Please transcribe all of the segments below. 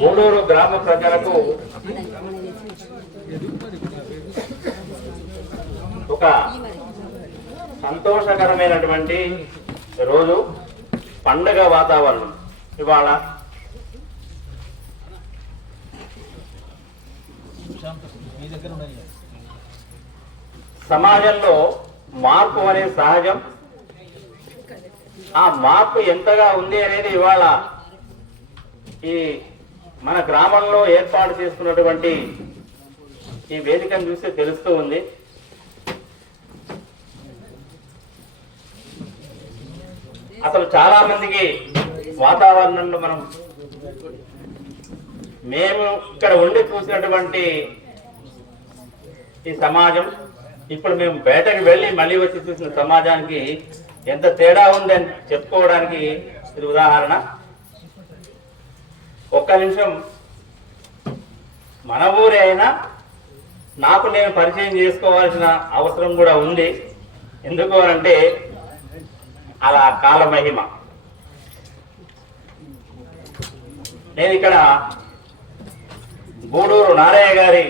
గూడూరు గ్రామ ప్రజలకు ఒక సంతోషకరమైనటువంటి రోజు పండగ వాతావరణం ఇవాళ. సమాజంలో మార్పు అనేది సహజం. ఆ మార్పు ఎంతగా ఉంది అనేది ఇవాళ ఈ మన గ్రామంలో ఏర్పాటు చేసుకున్నటువంటి ఈ వేదికను చూస్తే తెలుస్తూ ఉంది. అసలు చాలా మందికి వాతావరణంలో మనం మేము ఇక్కడ ఉండి చూసినటువంటి ఈ సమాజం ఇప్పుడు మేము బయటకు వెళ్ళి మళ్ళీ వచ్చి చూసిన సమాజానికి ఎంత తేడా ఉందని చెప్పుకోవడానికి ఇది ఉదాహరణ. ఒక్క నిమిషం. మన ఊరే అయినా నాకు నేను పరిచయం చేసుకోవాల్సిన అవసరం కూడా ఉంది. ఎందుకు అంటే అలా కాలమహిమ నేను ఇక్కడ గూడూరు నారయ్య గారి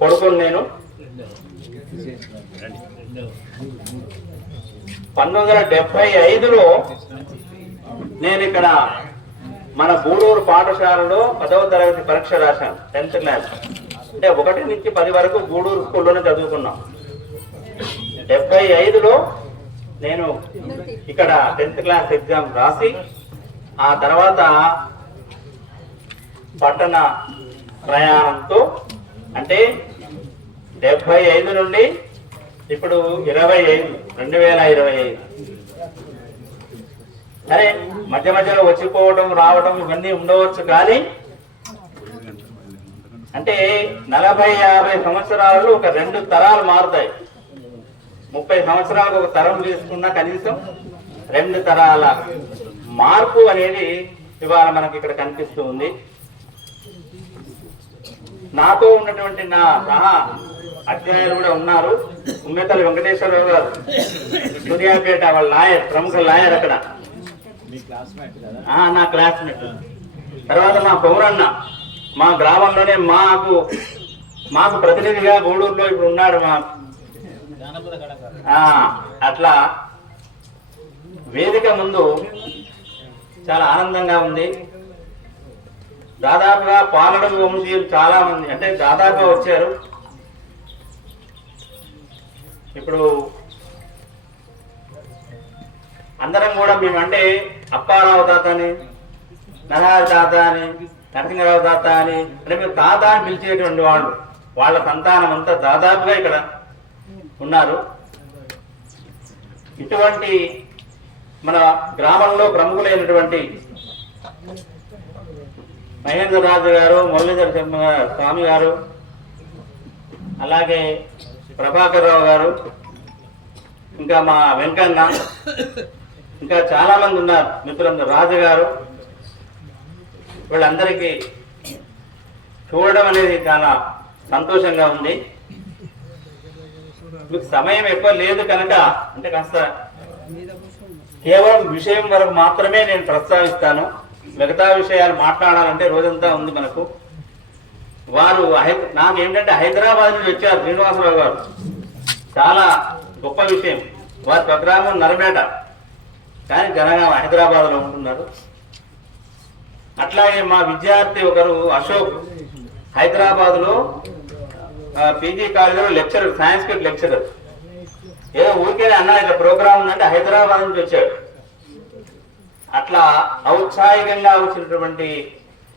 కొడుకును నేను. పంతొమ్మిది వందల డెబ్బై ఐదులో నేను ఇక్కడ మన గూడూరు పాఠశాలలో పదవ తరగతి పరీక్ష రాశాను టెన్త్ క్లాస్ అంటే ఒకటి నుంచి పది వరకు గూడూరు స్కూల్లోనే చదువుకున్నాం. డెబ్బై ఐదులో నేను ఇక్కడ టెన్త్ క్లాస్ ఎగ్జామ్ రాసి ఆ తర్వాత పట్టణ ప్రయాణంతో అంటే డెబ్బై ఐదు నుండి ఇప్పుడు ఇరవై ఐదు రెండు వేల ఇరవై ఐదు. సరే మధ్య మధ్యలో వచ్చిపోవడం రావడం ఇవన్నీ ఉండవచ్చు కానీ అంటే నలభై యాభై సంవత్సరాలు ఒక రెండు తరాలు మారుతాయి. ముప్పై సంవత్సరాలకు ఒక తరం తీసుకున్నా కనీసం రెండు తరాల మార్పు అనేది ఇవాళ మనకి ఇక్కడ కనిపిస్తూ ఉంది. నాతో ఉన్నటువంటి నా సహా అధ్యాయులు కూడా ఉన్నారు. ఉమ్మేతల వెంకటేశ్వరరావు గారు. సూర్యాపేట వాళ్ళ లాయర్ ప్రముఖ లాయర్ అక్కడ. నా క్లాస్మేట్ తర్వాత మా పౌరన్న మా గ్రామంలోనే మాకు మాకు ప్రతినిధిగా గూడూరులో ఇప్పుడు ఉన్నాడు మా అట్లా వేదిక ముందు చాలా ఆనందంగా ఉంది. దాదాపుగా పాలడు వంశీయులు చాలా మంది అంటే దాదాపుగా వచ్చారు. ఇప్పుడు అందరం కూడా మేము అంటే అప్పారావు తాత అని నరహారి తాత అని నరసింహరావు తాత అని అంటే మేము తాత అని పిలిచేటువంటి వాళ్ళు. వాళ్ళ సంతానం అంతా దాదాపుగా ఇక్కడ ఉన్నారు. ఇటువంటి మన గ్రామంలో ప్రముఖులైనటువంటి మహేంద్ర రాజు గారు మురళీధర శర్మ స్వామి గారు అలాగే ప్రభాకర్ రావు గారు ఇంకా మా వెంకన్న ఇంకా చాలా మంది ఉన్నారు. మిత్రులందరూ రాజుగారు. వీళ్ళందరికీ చూడడం అనేది చాలా సంతోషంగా ఉంది. మీకు సమయం ఎక్కువ లేదు కనుక అంటే కాస్త కేవలం విషయం వరకు మాత్రమే నేను ప్రస్తావిస్తాను. మిగతా విషయాలు మాట్లాడాలంటే రోజంతా ఉంది మనకు. వారు హై- నాకు ఏంటంటే హైదరాబాద్ నుంచి వచ్చారు శ్రీనివాసరావు గారు. చాలా గొప్ప విషయం. వారి స్వగ్రామం నరమేట. కానీ జనగా హైదరాబాద్లో ఉంటున్నారు అట్లాగే మా విద్యార్థి ఒకరు అశోక్ హైదరాబాద్లో పీజీ కాలేజీలో లెక్చరర్ సాంస్క్రిట్ లెక్చరర్. ఏదో ఊరికే అన్నా ఇట్లా ప్రోగ్రామ్ ఉందంటే హైదరాబాద్ నుంచి వచ్చాడు. అట్లా ఔత్సాహికంగా వచ్చినటువంటి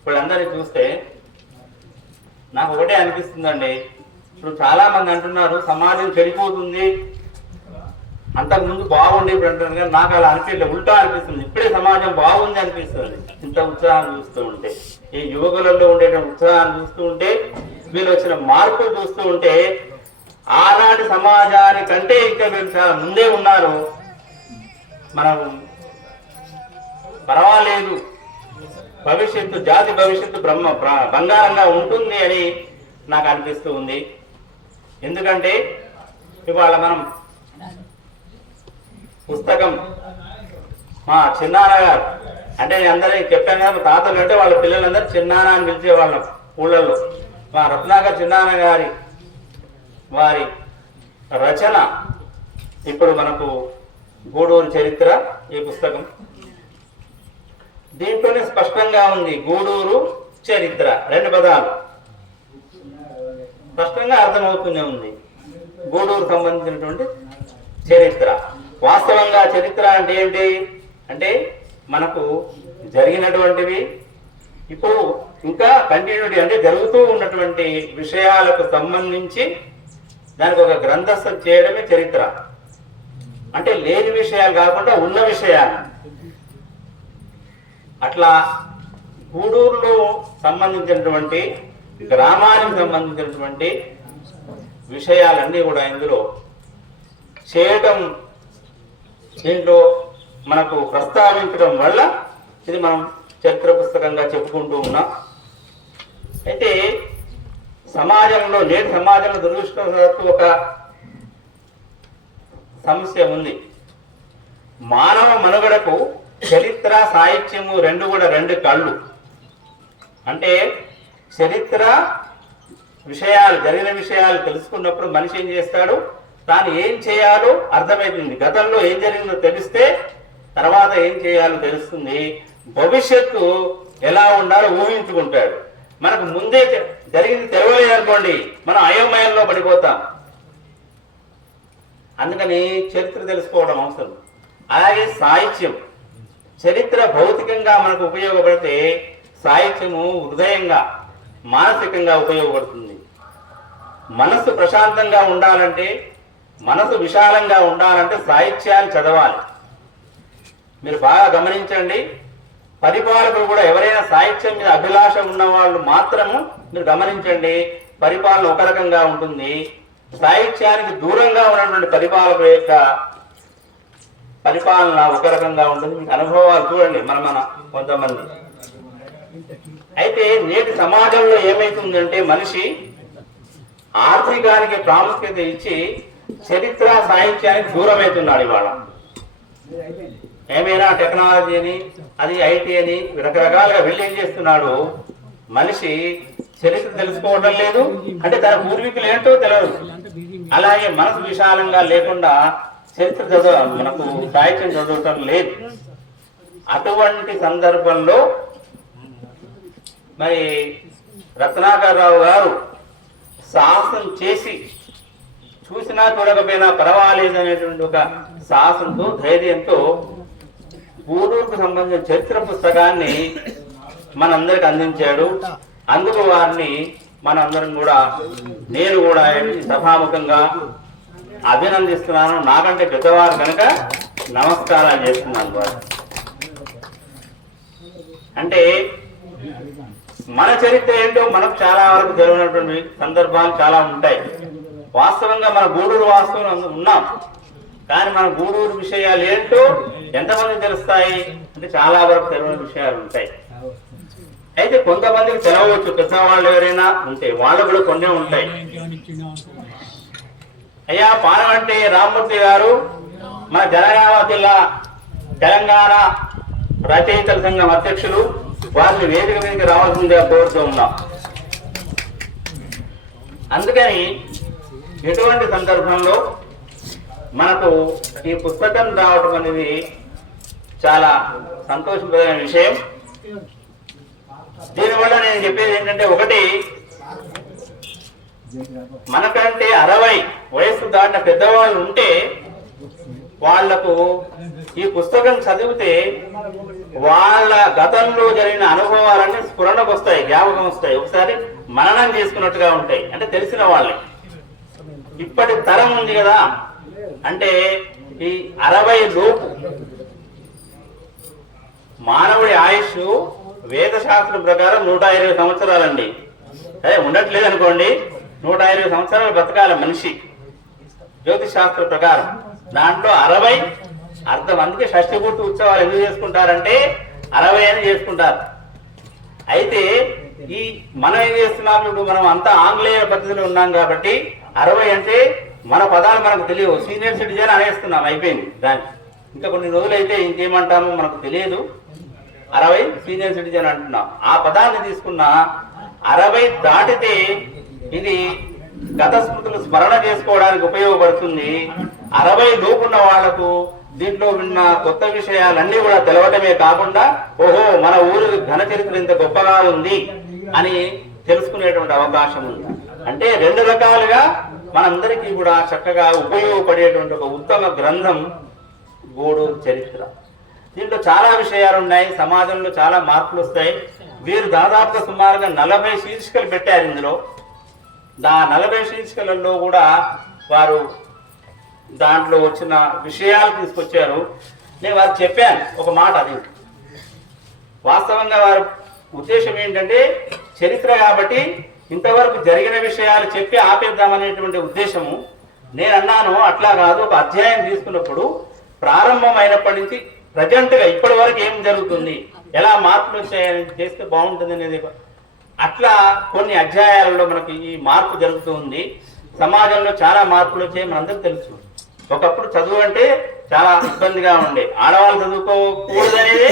వీళ్ళందరినీ చూస్తే నాకు ఒకటే అనిపిస్తుందండి. ఇప్పుడు చాలా మంది అంటున్నారు సమాజం చెడిపోతుంది అంతకు ముందు బాగుండే ఇప్పుడు అంటారు కానీ నాకు అలా అనిపించలేదు ఉల్టా అనిపిస్తుంది. ఇప్పుడే సమాజం బాగుంది అనిపిస్తుంది. ఇంత ఉత్సాహం చూస్తూ ఉంటే ఈ యువకులలో ఉండే ఉత్సాహాన్ని చూస్తూ ఉంటే వీళ్ళు వచ్చిన మార్పులు చూస్తూ ఉంటే ఆనాటి సమాజానికంటే ఇంకా వీళ్ళు చాలా ముందే ఉన్నారు. మనం పర్వాలేదు. భవిష్యత్తు జాతి భవిష్యత్తు బ్రహ్మ బంగారంగా ఉంటుంది అని నాకు అనిపిస్తూ ఉంది. ఎందుకంటే ఇవాళ మనం పుస్తకం. మా చిన్నాన్న గారు. అంటే అందరికి చెప్పాను కదా మా తాతలు అంటే వాళ్ళ పిల్లలందరూ చిన్నాన్న అని పిలిచేవాళ్ళం ఊళ్ళల్లో. మా రత్నాకర్ చిన్నాన్న గారి వారి రచన ఇప్పుడు మనకు గూడూరు చరిత్ర ఈ పుస్తకం. దీంట్లోనే స్పష్టంగా ఉంది గూడూరు చరిత్ర రెండు పదాలు. స్పష్టంగా అర్థమవుతూనే ఉంది. గూడూరు సంబంధించినటువంటి చరిత్ర. వాస్తవంగా చరిత్ర అంటే ఏంటి? అంటే మనకు జరిగినటువంటివి ఇప్పుడు ఇంకా కంటిన్యూటీ అంటే జరుగుతూ ఉన్నటువంటి విషయాలకు సంబంధించి దానికి ఒక గ్రంథస్థం చేయడమే చరిత్ర. అంటే లేని విషయాలు కాకుండా ఉన్న విషయాలు. అట్లా గూడూరులో సంబంధించినటువంటి గ్రామానికి సంబంధించినటువంటి విషయాలన్నీ కూడా ఇందులో చేయటం దీంట్లో మనకు ప్రస్తావించడం వల్ల ఇది మనం చరిత్ర పుస్తకంగా చెప్పుకుంటూ ఉన్నాం. అయితే సమాజంలో నేటి సమాజంలో దురదృష్టవశాత్తు ఒక సమస్య ఉంది. మానవ మనుగడకు చరిత్ర సాహిత్యము రెండు కూడా రెండు కళ్ళు. అంటే చరిత్ర విషయాలు జరిగిన విషయాలు తెలుసుకున్నప్పుడు మనిషి ఏం చేస్తాడు? తాను ఏం చేయాలో అర్థమవుతుంది గతంలో ఏం జరిగిందో తెలిస్తే తర్వాత ఏం చేయాలో తెలుస్తుంది. భవిష్యత్తు ఎలా ఉండాలో ఊహించుకుంటాడు. మనకు ముందే జరిగింది తెలవలేదు అనుకోండి మనం అయోమయంలో పడిపోతాం. అందుకని చరిత్ర తెలుసుకోవడం అవసరం. అలాగే సాహిత్యం. చరిత్ర భౌతికంగా మనకు ఉపయోగపడితే సాహిత్యము హృదయంగా మానసికంగా ఉపయోగపడుతుంది. మనస్సు ప్రశాంతంగా ఉండాలంటే మనసు విశాలంగా ఉండాలంటే సాహిత్యాన్ని చదవాలి. మీరు బాగా గమనించండి. పరిపాలకులు కూడా ఎవరైనా సాహిత్యం మీద అభిలాష ఉన్న వాళ్ళు మాత్రము మీరు గమనించండి. పరిపాలన ఒక రకంగా ఉంటుంది. సాహిత్యానికి దూరంగా ఉన్నటువంటి పరిపాలకుల యొక్క పరిపాలన ఒక రకంగా ఉంటుంది. మీకు అనుభవాలు చూడండి మన మన కొంతమంది. అయితే నేటి సమాజంలో ఏమైతుందంటే మనిషి ఆర్థికానికి ప్రాముఖ్యత ఇచ్చి చరిత్ర సాహిత్యానికి దూరమవుతున్నాడు ఇవాళ. ఏమైనా టెక్నాలజీ అని అది ఐటీ అని రకరకాలుగా వెళ్ళి ఏం చేస్తున్నాడు. మనిషి చరిత్ర తెలుసుకోవడం లేదు అంటే తన పూర్వీకులు ఏంటో తెలియదు అలాగే మనసు విశాలంగా లేకుండా చరిత్ర చదవ మనకు సాహిత్యం చదవటం లేదు. అటువంటి సందర్భంలో మరి రత్నాకరరావు గారు సాహసం చేసి చూసినా చూడకపోయినా పర్వాలేదు అనేటువంటి ఒక సాహసంతో ధైర్యంతో పూర్వకు సంబంధించిన చరిత్ర పుస్తకాన్ని మనందరికి అందించాడు. అందుకు వారిని మనందరం కూడా నేను కూడా సభాముఖంగా అభినందిస్తున్నాను. నాకంటే పెద్దవారు కనుక నమస్కారాలు చేస్తున్నాను వారు. అంటే మన చరిత్ర ఏంటో మనకు చాలా వరకు జరిగినటువంటి సందర్భాలు చాలా ఉంటాయి. వాస్తవంగా మన గూడూరు వాస్తవం ఉన్నాం. కానీ మన గూడూరు విషయాలు ఏంటో ఎంతమంది తెలుస్తాయి? అంటే చాలా వరకు తెలియని విషయాలు ఉంటాయి. అయితే కొంతమందికి తెలవచ్చు. పెద్దవాళ్ళు ఎవరైనా ఉంటే వాళ్ళు కూడా కొన్ని ఉంటాయి. అయ్యా పానవంటి రామ్మూర్తి గారు మన జనగామ జిల్లా తెలంగాణ రచయితల సంఘం అధ్యక్షులు. వారిని వేదిక మీదకి రావాల్సిందిగా కోరుతూ ఉన్నాం. అందుకని ఎటువంటి సందర్భంలో మనకు ఈ పుస్తకం రావడం అనేది చాలా సంతోషప్రదమైన విషయం. దీనివల్ల నేను చెప్పేది ఏంటంటే ఒకటి మనకంటే అరవై వయస్సు దాటిన పెద్దవాళ్ళు ఉంటే వాళ్ళకు ఈ పుస్తకం చదివితే వాళ్ళ గతంలో జరిగిన అనుభవాలన్నీ స్ఫురణకు వస్తాయి జ్ఞాపకం వస్తాయి. ఒకసారి మననం చేసుకున్నట్టుగా ఉంటాయి అంటే తెలిసిన వాళ్ళకి. ఇప్పటి తరం ఉంది కదా. అంటే ఈ అరవై లోపు. మానవుడి ఆయుష్ వేదశాస్త్రం ప్రకారం నూట ఇరవై సంవత్సరాలండి. అదే ఉండట్లేదు అనుకోండి నూట ఇరవై సంవత్సరాలు బ్రతకాల మనిషి. జ్యోతిష్ శాస్త్ర ప్రకారం. దాంట్లో అరవై అర్థం. అందుకే షష్టిపూర్తి ఉత్సవాలు ఎందుకు చేసుకుంటారంటే అరవై అని చేసుకుంటారు. అయితే ఈ మనం ఏం చేస్తున్నాం ఇప్పుడు మనం అంతా ఆంగ్లేయ పద్ధతిలో ఉన్నాం కాబట్టి అరవై అంటే మన పదాలు మనకు తెలియవు. సీనియర్ సిటిజన్ అనేస్తున్నాం అయిపోయింది. దాన్ని ఇంకా కొన్ని రోజులైతే ఇంకేమంటామో మనకు తెలియదు. అరవై సీనియర్ సిటిజన్ అంటున్నాం. ఆ పదాన్ని తీసుకున్న అరవై దాటితే ఇది గత స్మృతులు స్మరణ చేసుకోవడానికి ఉపయోగపడుతుంది. అరవై లోపున్న వాళ్ళకు దీంట్లో ఉన్న కొత్త విషయాలన్నీ కూడా తెలవటమే కాకుండా ఓహో మన ఊరు ఘన చరిత్ర ఇంత గొప్పగా ఉంది అని తెలుసుకునేటువంటి అవకాశం ఉంది. అంటే రెండు రకాలుగా మనందరికీ కూడా చక్కగా ఉపయోగపడేటువంటి ఒక ఉత్తమ గ్రంథం గూడూరు చరిత్ర. దీంట్లో చాలా విషయాలు ఉన్నాయి సమాజంలో చాలా మార్పులు వస్తాయి. వీరు దాదాపుగా సుమారుగా నలభై శీర్షికలు పెట్టారు ఇందులో. దా నలభై శీర్షికలలో కూడా వారు దాంట్లో వచ్చిన విషయాలు తీసుకొచ్చారు. నేను వారు చెప్పాను ఒక మాట అది. వాస్తవంగా వారి ఉద్దేశం ఏంటంటే చరిత్ర కాబట్టి ఇంతవరకు జరిగిన విషయాలు చెప్పి ఆపేద్దామనేటువంటి ఉద్దేశము నేను అన్నాను అట్లా కాదు. ఒక అధ్యాయం తీసుకున్నప్పుడు ప్రారంభమైనప్పటి నుంచి ప్రజెంట్గా ఇప్పటి వరకు ఏం జరుగుతుంది? ఎలా మార్పులు వచ్చాయని చేస్తే బాగుంటుంది అనేది అట్లా కొన్ని అధ్యాయాలలో మనకి ఈ మార్పు జరుగుతుంది సమాజంలో చాలా మార్పులు వచ్చాయి మనందరూ తెలుసు. ఒకప్పుడు చదువు అంటే చాలా ఇబ్బందిగా ఉండే. ఆడవాళ్ళు చదువుకోకూడదు అనేది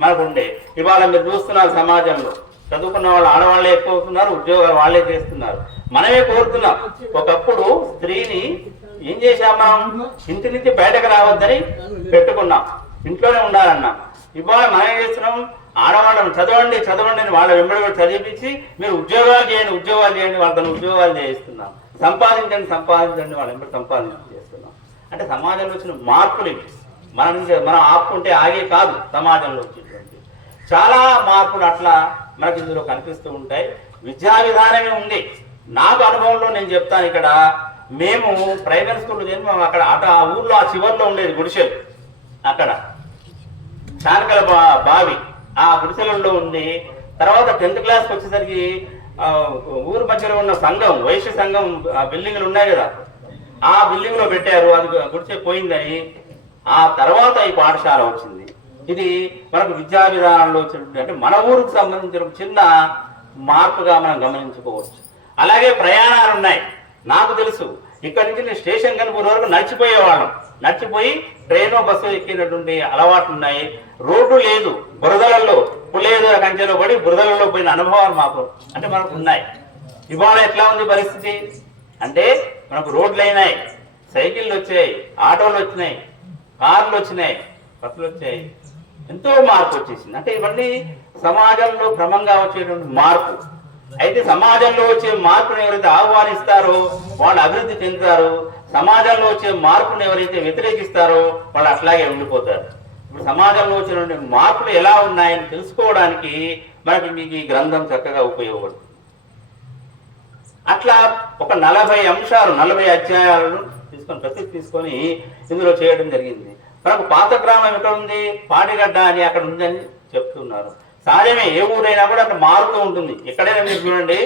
మనకు ఉండే. ఇవాళ మీరు చూస్తున్నారు సమాజంలో. చదువుకున్న వాళ్ళు ఆడవాళ్ళే ఎక్కువ అవుతున్నారు ఉద్యోగాలు వాళ్ళే చేస్తున్నారు. మనమే కోరుతున్నాం ఒకప్పుడు స్త్రీని ఏం చేశాం మనం? ఇంటి నుంచి బయటకు రావద్దని పెట్టుకున్నాం ఇంట్లోనే ఉండాలన్నాం. ఇవాళ మనం ఏం చేస్తున్నాం? ఆడవాళ్ళను చదవండి చదవండి అని వాళ్ళ వెంబడి చదివించి మీరు ఉద్యోగాలు చేయండి ఉద్యోగాలు చేయండి వాళ్ళని ఉద్యోగాలు చేయిస్తున్నాం. సంపాదించండి సంపాదించండి వాళ్ళ వెంబడి సంపాదించండి చేస్తున్నాం. అంటే సమాజంలో వచ్చిన మార్పులు ఇవి. మన నుంచి మనం ఆపుకుంటే ఆగే కాదు సమాజంలో వచ్చేటువంటి చాలా మార్పులు అట్లా నాకు ఇందులో కనిపిస్తూ ఉంటాయి. విద్యా విధానమే ఉంది. నాకు అనుభవంలో నేను చెప్తాను ఇక్కడ. మేము ప్రైమరీ స్కూల్లో చేసి మేము అక్కడ అట ఆ ఊర్లో ఆ చివర్లో ఉండేది గుడిసెలు. అక్కడ. చానకల బా- బావి. ఆ గుడిసెలలో ఉంది తర్వాత టెన్త్ క్లాస్కి వచ్చేసరికి ఊరు మధ్యలో ఉన్న సంఘం వైశ్య సంఘం ఆ బిల్డింగ్లు ఉన్నాయి కదా. ఆ బిల్డింగ్లో పెట్టారు. అది గుడిసె పోయిందని. ఆ తర్వాత ఈ పాఠశాల వచ్చింది. ఇది మనకు విద్యా విధానంలో వచ్చినటువంటి అంటే మన ఊరికి సంబంధించిన ఒక చిన్న మార్పుగా మనం గమనించుకోవచ్చు. అలాగే ప్రయాణాలు ఉన్నాయి. నాకు తెలుసు. ఇక్కడి నుంచి నేను స్టేషన్ కనుక వరకు నడిచిపోయేవాళ్ళం. నడిచిపోయి ట్రైన్ బస్సు ఎక్కినటువంటి అలవాట్లు ఉన్నాయి. రోడ్డు లేదు. బురదలలో పులేదు కంచెలో పడి బురదలలో పోయిన అనుభవాలు మాకు అంటే మనకు ఉన్నాయి. ఇవాళ ఎట్లా ఉంది పరిస్థితి? అంటే మనకు రోడ్లు అయినాయి. సైకిళ్ళు వచ్చాయి. ఆటోలు వచ్చినాయి. కార్లు వచ్చినాయి. బస్సులు వచ్చాయి. ఎంతో మార్పు వచ్చేసింది. అంటే ఇవన్నీ సమాజంలో క్రమంగా వచ్చేటువంటి మార్పు. అయితే సమాజంలో వచ్చే మార్పును ఎవరైతే ఆహ్వానిస్తారో వాళ్ళు అభివృద్ధి చెందుతారు సమాజంలో వచ్చే మార్పును ఎవరైతే వ్యతిరేకిస్తారో వాళ్ళు అట్లాగే ఉండిపోతారు. ఇప్పుడు సమాజంలో వచ్చినటువంటి మార్పులు ఎలా ఉన్నాయని తెలుసుకోవడానికి మనకి మీకు ఈ గ్రంథం చక్కగా ఉపయోగపడుతుంది. అట్లా ఒక నలభై అంశాలు నలభై అధ్యాయాలను తీసుకొని ప్రతి తీసుకొని ఇందులో చేయడం జరిగింది. మనకు పాత గ్రామం ఎక్కడ ఉంది? పాడిగడ్డ అని అక్కడ ఉందని చెప్తున్నారు. సహజమే ఏ ఊరైనా కూడా అక్కడ మారుతూ ఉంటుంది. ఎక్కడైనా మీరు చూడండి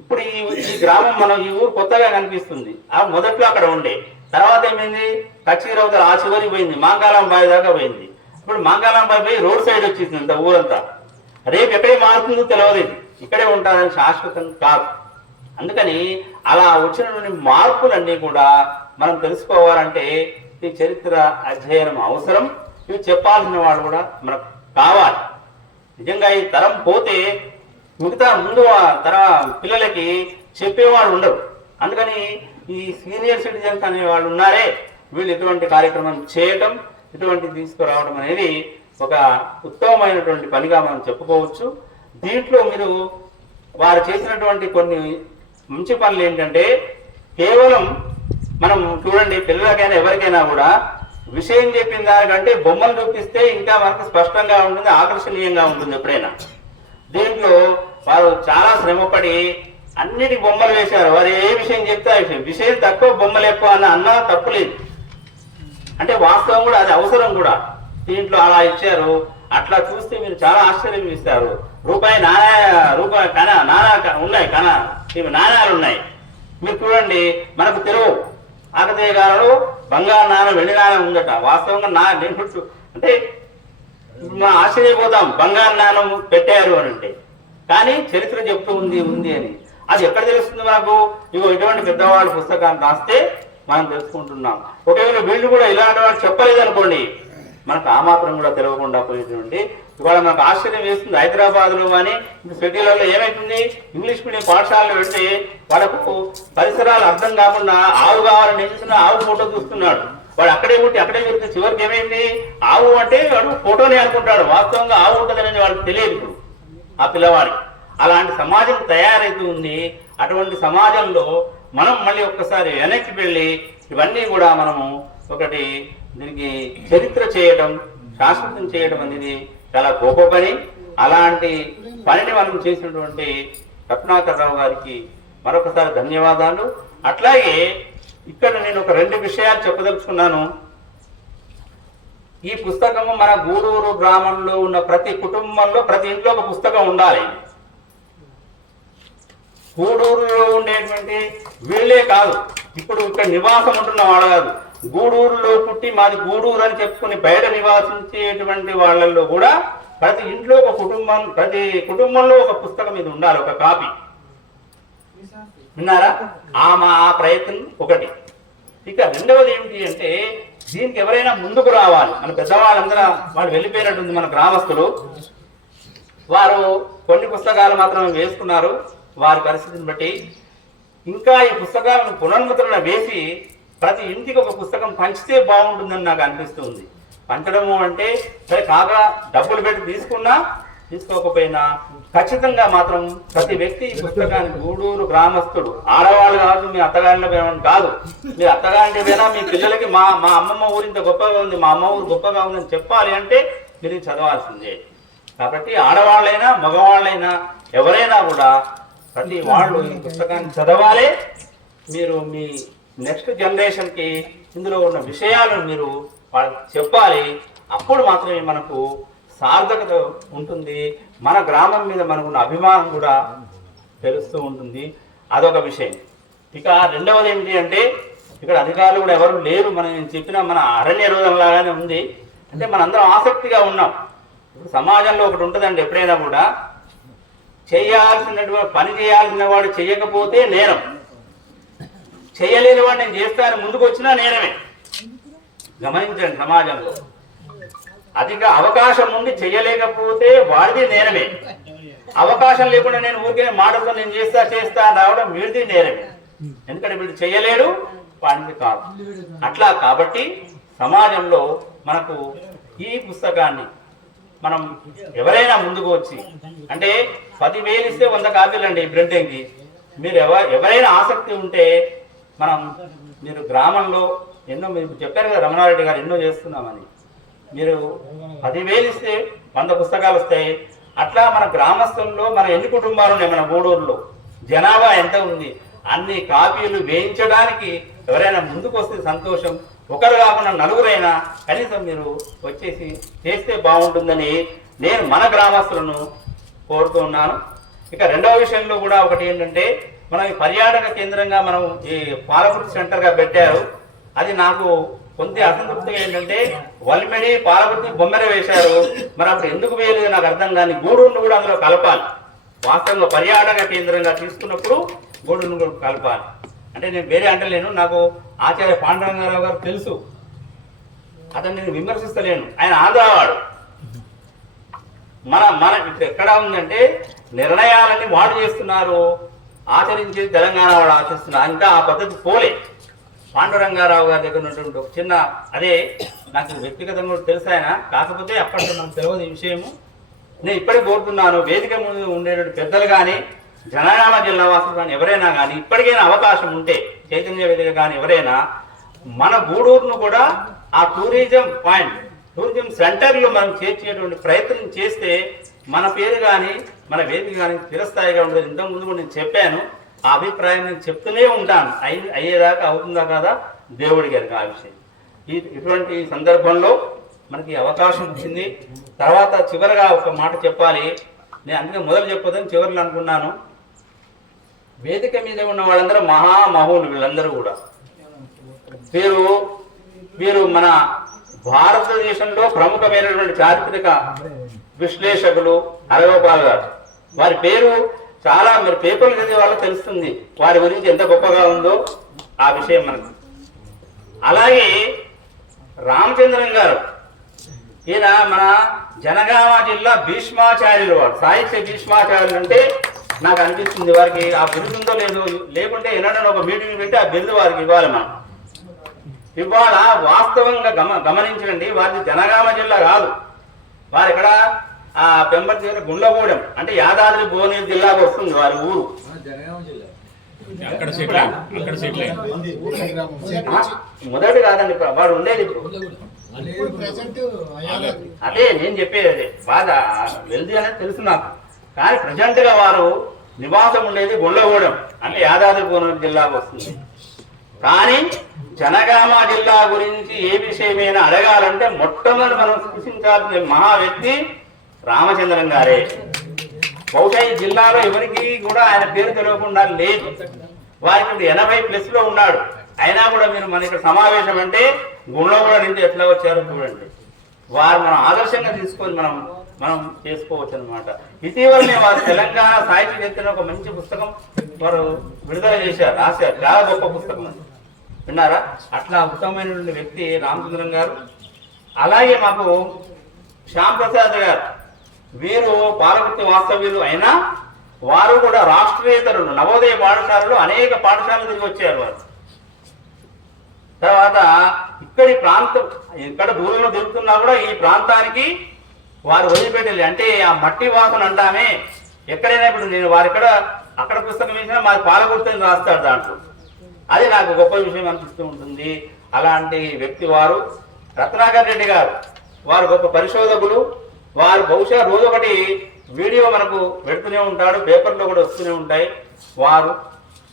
ఇప్పుడు ఈ ఈ గ్రామం మనం ఈ ఊరు కొత్తగా కనిపిస్తుంది. ఆ మొదట్లో అక్కడ ఉండే. తర్వాత ఏమైంది? కచ్చిరవతల ఆ చివరి పోయింది. మాంగాళం బావి దాకా పోయింది. ఇప్పుడు మాంగాళం బావి పోయి రోడ్ సైడ్ వచ్చేసింది ఇంత ఊరంతా. రేపు ఎక్కడే మారుతుందో తెలియదు ఇది. ఇక్కడే ఉంటారని శాశ్వతం కాదు. అందుకని అలా వచ్చినటువంటి మార్పులన్నీ కూడా మనం తెలుసుకోవాలంటే ఈ చరిత్ర అధ్యయనం అవసరం. ఇవి చెప్పాల్సిన వాళ్ళు కూడా మనకు కావాలి. నిజంగా ఈ తరం పోతే మిగతా ముందు తర పిల్లలకి చెప్పేవాళ్ళు ఉండరు అందుకని ఈ సీనియర్ సిటిజన్స్ అనే వాళ్ళు ఉన్నారే వీళ్ళు ఇటువంటి కార్యక్రమం చేయటం ఇటువంటి తీసుకురావడం అనేది ఒక ఉత్తమమైనటువంటి పనిగా మనం చెప్పుకోవచ్చు. దీంట్లో మీరు వారు చేసినటువంటి కొన్ని మంచి పనులు ఏంటంటే కేవలం మనం చూడండి పిల్లలకైనా ఎవరికైనా కూడా విషయం చెప్పిన దానికంటే బొమ్మలు చూపిస్తే ఇంకా మనకు స్పష్టంగా ఉంటుంది ఆకర్షణీయంగా ఉంటుంది ఎప్పుడైనా. దీంట్లో వారు చాలా శ్రమపడి అన్నిటి బొమ్మలు వేశారు. వారు ఏ విషయం చెప్తే ఆ విషయం. విషయం తక్కువ బొమ్మలు ఎక్కువ అన్న అన్నా తప్పులేదు అంటే వాస్తవం కూడా అది అవసరం కూడా. దీంట్లో అలా ఇచ్చారు. అట్లా చూస్తే మీరు చాలా ఆశ్చర్యం ఇస్తారు రూపాయి నాణ్య రూపాయి కన నాణా ఉన్నాయి కన ఇవి నాణాలు ఉన్నాయి. మీరు చూడండి మనకు తెరువు. ఆకతీయ బంగారు నాన్న వెండి నాన్న ఉందట. వాస్తవంగా నా నేను అంటే మా మనం ఆశ్చర్యపోతాం. బంగారు నాణం పెట్టారు అని అంటే. కానీ చరిత్ర చెప్తూ ఉంది ఉంది అని. అది ఎక్కడ తెలుస్తుంది మనకు ఇగో ఇటువంటి పెద్దవాళ్ళ పుస్తకాన్ని రాస్తే మనం తెలుసుకుంటున్నాం. ఒకవేళ వీళ్ళు కూడా ఇలాంటి వాళ్ళు చెప్పలేదు అనుకోండి మనకు ఆ మాత్రం కూడా తెలియకుండా పోయేటువంటి ఇవాళ మాకు ఆశ్చర్యం వేస్తుంది హైదరాబాద్లో కానీ సిటీలలో ఏమైతుంది? ఇంగ్లీష్ మీడియం పాఠశాలలో పెడితే వాళ్ళకు పరిసరాలు అర్థం కాకుండా ఆవు కావాలని నిలిచిన ఆవు ఫోటో చూస్తున్నాడు. వాడు అక్కడే పుట్టి అక్కడే పెరిగితే చివరికి ఏమైంది? ఆవు అంటే వాడు ఫోటోనే అనుకుంటాడు. వాస్తవంగా ఆవు ఉంటుందని వాళ్ళకి తెలియదు ఇప్పుడు ఆ పిల్లవాడికి. అలాంటి సమాజం తయారైతూ ఉంది. అటువంటి సమాజంలో మనం మళ్ళీ ఒక్కసారి వెనక్కి వెళ్ళి ఇవన్నీ కూడా మనము ఒకటి దీనికి చరిత్ర చేయడం శాశ్వతం చేయడం అనేది చాలా గొప్ప పని అలాంటి పనిని మనం చేసినటువంటి రత్నాకరరావు గారికి మరొకసారి ధన్యవాదాలు. అట్లాగే ఇక్కడ నేను ఒక రెండు విషయాలు చెప్పదలుచుకున్నాను. ఈ పుస్తకము మన గూడూరు గ్రామంలో ఉన్న ప్రతి కుటుంబంలో ప్రతి ఇంట్లో ఒక పుస్తకం ఉండాలి. గూడూరులో ఉండేటువంటి వీళ్ళే కాదు. ఇప్పుడు ఇక్కడ నివాసం ఉంటున్న వాళ్ళు కాదు. గూడూరులో పుట్టి మాది గూడూరు అని చెప్పుకుని బయట నివాసించేటువంటి వాళ్ళల్లో కూడా ప్రతి ఇంట్లో ఒక కుటుంబం ప్రతి కుటుంబంలో ఒక పుస్తకం ఇది ఉండాలి ఒక కాపీ. విన్నారా? ఆ మా ఆ ప్రయత్నం ఒకటి. ఇక రెండవది ఏమిటి అంటే దీనికి ఎవరైనా ముందుకు రావాలి. మన పెద్దవాళ్ళందరూ వాళ్ళు వెళ్ళిపోయినట్టుంది మన గ్రామస్తులు. వారు కొన్ని పుస్తకాలు మాత్రమే వేసుకున్నారు. వారి పరిస్థితిని బట్టి ఇంకా ఈ పుస్తకాలను పునర్ముద్రణ వేసి ప్రతి ఇంటికి ఒక పుస్తకం పంచితే బాగుంటుందని నాకు అనిపిస్తుంది. పంచడము అంటే సరే కాగా డబ్బులు పెట్టి తీసుకున్నా తీసుకోకపోయినా ఖచ్చితంగా మాత్రం ప్రతి వ్యక్తి ఈ పుస్తకాన్ని గూడూరు గ్రామస్తుడు. ఆడవాళ్ళు కాదు మీ అత్తగారిలో పోయిన కాదు. మీ అత్తగారి పోయినా మీ పిల్లలకి మా మా అమ్మమ్మ ఊరు ఇంత గొప్పగా ఉంది మా అమ్మ ఊరు గొప్పగా ఉందని చెప్పాలి అంటే మీరు చదవాల్సిందే. కాబట్టి ఆడవాళ్ళైనా మగవాళ్ళైనా ఎవరైనా కూడా ప్రతి వాళ్ళు ఈ పుస్తకాన్ని చదవాలి. మీరు మీ నెక్స్ట్ జనరేషన్కి ఇందులో ఉన్న విషయాలను మీరు వాళ్ళకి చెప్పాలి. అప్పుడు మాత్రమే మనకు సార్థకత ఉంటుంది. మన గ్రామం మీద మనకున్న అభిమానం కూడా తెలుస్తూ ఉంటుంది. అదొక విషయం. ఇక రెండవది ఏంటి అంటే ఇక్కడ అధికారులు కూడా ఎవరు లేరు. మనం నేను చెప్పిన మన అరణ్య రోజం లాగానే ఉంది. అంటే మనందరం ఆసక్తిగా ఉన్నాం. ఇప్పుడు సమాజంలో ఒకటి ఉంటుందండి ఎప్పుడైనా కూడా. చేయాల్సినటువంటి పని చేయాల్సిన వాడు చేయకపోతే నేరం. చేయలేని వాడు నేను చేస్తాను ముందుకు వచ్చినా నేరమే. గమనించండి సమాజంలో. అధిక అవకాశం ఉండి చేయలేకపోతే వాడిది నేరమే. అవకాశం లేకుండా నేను ఊరికే మాటలతో నేను చేస్తా చేస్తా రావడం వీడిది నేరమే. ఎందుకంటే వీడు చేయలేడు వాడిది కాదు. అట్లా కాబట్టి సమాజంలో మనకు ఈ పుస్తకాన్ని మనం ఎవరైనా ముందుకు వచ్చి అంటే పదివేలు ఇస్తే వంద కాపీలు అండి ప్రింటింగ్కి మీరు ఎవ ఎవరైనా ఆసక్తి ఉంటే మనం మీరు గ్రామంలో ఎన్నో మీరు చెప్పారు కదా రమణారెడ్డి గారు ఎన్నో చేస్తున్నామని. మీరు పదివేలు ఇస్తే వంద పుస్తకాలు వస్తాయి. అట్లా మన గ్రామస్తుల్లో మన ఎన్ని కుటుంబాలు ఉన్నాయి మన గూడూరులో? జనాభా ఎంత ఉంది? అన్ని కాపీలు వేయించడానికి ఎవరైనా ముందుకు వస్తే సంతోషం. ఒకరు కాకుండా నలుగురైనా కనీసం మీరు వచ్చేసి చేస్తే బాగుంటుందని నేను మన గ్రామస్తులను కోరుతూ ఉన్నాను. ఇక రెండవ విషయంలో కూడా ఒకటి ఏంటంటే మనం ఈ పర్యాటక కేంద్రంగా మనం ఈ పాలకుర్తి సెంటర్గా పెట్టారు. అది నాకు కొంత అసంతృప్తి ఏంటంటే వల్మెడి పాలకుర్తి బొమ్మెర వేశారు. మరి అప్పుడు ఎందుకు వేయలేదు నాకు అర్థం కానీ గూడూరును కూడా అందులో కలపాలి. వాస్తవంగా పర్యాటక కేంద్రంగా తీసుకున్నప్పుడు గూడూరును కూడా కలపాలి. అంటే నేను వేరే అంటలేను నాకు ఆచార్య పాండరంగారావు గారు తెలుసు. అతను నేను విమర్శిస్తలేను. ఆయన ఆంధ్రవాడు. మన మన ఇక్కడ ఎక్కడ ఉందంటే నిర్ణయాలన్నీ వాడు చేస్తున్నారు. ఆచరించేది తెలంగాణ వాళ్ళు ఆచరిస్తున్నారు ఇంకా ఆ పద్ధతి పోలే. పాండురంగారావు గారి దగ్గర ఉన్నటువంటి ఒక చిన్న అదే నాకు వ్యక్తిగతంగా కూడా తెలుసు ఆయన. కాకపోతే అప్పట్లో నాకు తెలియదు ఈ విషయము. నేను ఇప్పటికి కోరుతున్నాను వేదిక ముందు ఉండేటువంటి పెద్దలు కానీ జనగామ జిల్లా వాసులు కానీ ఎవరైనా కానీ ఇప్పటికైనా అవకాశం ఉంటే చైతన్య వేదిక కానీ ఎవరైనా మన గూడూరును కూడా ఆ టూరిజం పాయింట్ టూరిజం సెంటర్లో మనం చేర్చేటువంటి ప్రయత్నం చేస్తే మన పేరు కానీ మన వేదిక కానీ చిరస్థాయిగా ఉండదు. ఇంతకుముందు కూడా నేను చెప్పాను. ఆ అభిప్రాయం నేను చెప్తూనే ఉంటాను. అయి అయ్యేదాకా అవుతుందా కాదా? దేవుడి గారికి ఆ విషయం ఈ ఇటువంటి సందర్భంలో మనకి అవకాశం వచ్చింది. తర్వాత చివరిగా ఒక మాట చెప్పాలి. నేను అందుకే మొదలు చెప్పొద్దని చివరిలో అనుకున్నాను. వేదిక మీద ఉన్న వాళ్ళందరూ మహామహులు వీళ్ళందరూ కూడా. వీరు వీరు మన భారతదేశంలో ప్రముఖమైనటువంటి చారిత్రక విశ్లేషకులు హరగోపాల్ గారు. వారి పేరు చాలా మీరు పేపర్లు చదివే వాళ్ళకి తెలుస్తుంది. వారి గురించి ఎంత గొప్పగా ఉందో ఆ విషయం మనకు. అలాగే రామచంద్రన్ గారు ఈయన మన జనగామ జిల్లా భీష్మాచార్యులు వారు. సాహిత్య భీష్మాచార్యులు అంటే నాకు అనిపిస్తుంది. వారికి ఆ బిరుదు ఉందో లేకుంటే ఎన్నడన్నా ఒక మీటింగ్ పెట్టి ఆ బిరుదు వారికి ఇవ్వాలి మనం. ఇవాళ వాస్తవంగా గమ గమనించండి. వారిది జనగామ జిల్లా కాదు. వారు ఇక్కడ ఆ పెంబర్తి దగ్గర గుండ్లగూడెం. అంటే యాదాద్రి భువనగిరి జిల్లాకు వస్తుంది వారి ఊరు. అక్కడ సెటిల్ అయ్యి- అక్కడ సెటిల్ అయ్యి. ఆ, మొదటి కాదండి వాడు ఉండేది ఇప్పుడు. అదే నేను చెప్పేది అదే. బాధ. వెల్ది అనేది తెలుసు నాకు. కానీ ప్రజెంట్గా వారు నివాసం ఉండేది గుండ్లగూడెం. అంటే యాదాద్రి భువనగిరి జిల్లాకు వస్తుంది. కానీ జనగామ జిల్లా గురించి ఏ విషయమైనా అడగాలంటే మొట్టమొదటి మనం సూచించాల్సిన మహా వ్యక్తి రామచంద్రం గారే. బహుశా ఈ జిల్లాలో ఎవరికి కూడా ఆయన పేరు తెలియకుండా లేదు. వారికి ఇప్పుడు ఎనభై ప్లస్లో ఉన్నాడు. అయినా కూడా మీరు మన ఇక్కడ సమావేశం అంటే గుండ్లగూడ నుండి ఎట్లా వచ్చారో చూడండి. వారు మనం ఆదర్శంగా తీసుకొని మనం మనం చేసుకోవచ్చు అనమాట ఇటీవలనే వారు తెలంగాణ సాహిత్య చేతిలో ఒక మంచి పుస్తకం వారు విడుదల చేశారు రాశారు. చాలా గొప్ప పుస్తకం అది. విన్నారా? అట్లా ఉత్తమమైనటువంటి వ్యక్తి రామచంద్రం గారు. అలాగే మాకు శ్యాంప్రసాద్ గారు. వీరు పాలకుర్తి వాస్తవ్యులు అయినా వారు కూడా రాష్ట్రీయతరులు నవోదయ పాఠశాలలో అనేక పాఠశాలలు తిరిగి వచ్చారు వారు. తర్వాత ఇక్కడి ప్రాంతం ఇక్కడ దూరంలో తిరుగుతున్నా కూడా ఈ ప్రాంతానికి వారు వదిలిపెట్టాలి అంటే ఆ మట్టి వాసన అంటామే. ఎక్కడైనా ఇప్పుడు నేను వారు ఇక్కడ అక్కడ పుస్తకం వేసినా మాది పాలకుర్తిని రాస్తాడు దాంట్లో. అది నాకు గొప్ప విషయం అనిపిస్తూ ఉంటుంది. అలాంటి వ్యక్తి వారు రత్నాకర్ రెడ్డి గారు. వారు గొప్ప పరిశోధకులు. వారు బహుశా రోజు ఒకటి వీడియో మనకు పెడుతూనే ఉంటాడు పేపర్లో కూడా వస్తూనే ఉంటాయి వారు.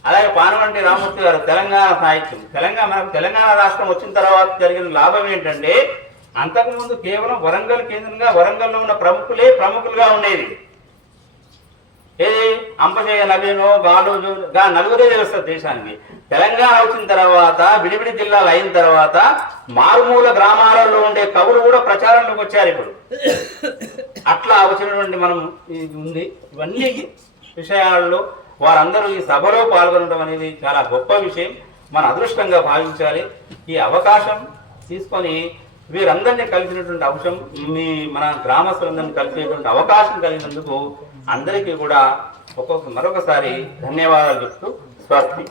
అలాగే పానవంటి రామూర్తి గారు తెలంగాణ సాహిత్యం. తెలంగాణ మనకు తెలంగాణ రాష్ట్రం వచ్చిన తర్వాత జరిగిన లాభం ఏంటంటే అంతకుముందు కేవలం వరంగల్ కేంద్రంగా వరంగల్లో ఉన్న ప్రముఖులే ప్రముఖులుగా ఉండేది. ఏది? అంపశయ్య నవీనో బాలు గా నలుగురే తెలుస్తుంది దేశానికి. తెలంగాణ వచ్చిన తర్వాత విడివిడి జిల్లాలు అయిన తర్వాత మారుమూల గ్రామాలలో ఉండే కవులు కూడా ప్రచారంలోకి వచ్చారు ఇప్పుడు. అట్లా వచ్చినటువంటి మనం ఇది ఉంది. ఇవన్నీ విషయాల్లో వారందరూ ఈ సభలో పాల్గొనడం అనేది చాలా గొప్ప విషయం. మన అదృష్టంగా భావించాలి. ఈ అవకాశం తీసుకొని వీరందరినీ కలిసినటువంటి అంశం మీ మన గ్రామస్తులందరినీ కలిసేటువంటి అవకాశం కలిగినందుకు అందరికీ కూడా ఒక్కొక్క మరొకసారి ధన్యవాదాలు చెప్తూ స్వస్తి